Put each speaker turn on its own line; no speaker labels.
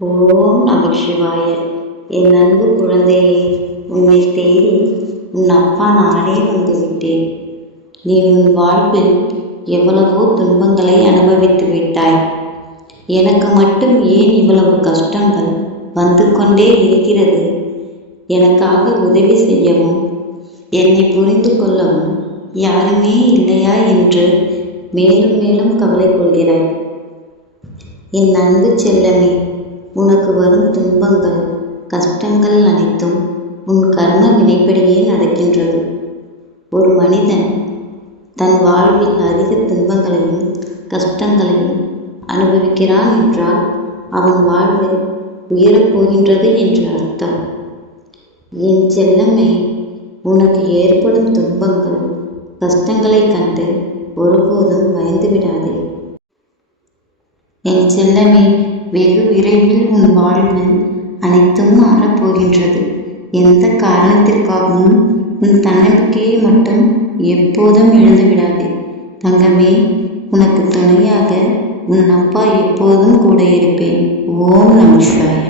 ஓம் நமசிவாய என் அன்பு குழந்தையே உன்னை தேடி உன் அப்பா நானே வந்து விட்டேன் நீ உன் வாழ்வில் எவ்வளவோ துன்பங்களை அனுபவித்து விட்டாய். எனக்கு மட்டும் ஏன் இவ்வளவு கஷ்டங்கள் வந்து கொண்டே இருக்கிறது? எனக்காக உதவி செய்யவும் என்னை புரிந்து கொள்ளவும் யாருமே இல்லையா என்று மேலும் மேலும் கவலை கொள்கிறாய். என் அன்பு செல்லமே உனக்கு வரும் துன்பங்கள் கஷ்டங்கள் அனைத்தும் உன் கர்ம வினைப்படியே நடக்கின்றது. ஒரு மனிதன் தன் வாழ்வில் அதிக துன்பங்களையும் கஷ்டங்களையும் அனுபவிக்கிறான் என்றால் அவன் வாழ்வு உயரப் போகின்றது என்று அர்த்தம். என் செல்லமே உனக்கு ஏற்படும் துன்பங்கள் கஷ்டங்களைக் கண்டு ஒருபோதும் பயந்து விடாதே என் செல்லமே வெகு விரைவில் உன் வாழ்வில் அனைத்தும் மாறப்போகின்றது. எந்த காரணத்திற்காகவும் உன் தன்னம்பிக்கையை மட்டும் எப்போதும் எழுந்துவிடாதே தங்கமே உனக்கு துணையாக உன் அப்பா எப்போதும் கூட இருப்பேன். ஓம் நம சிவாய.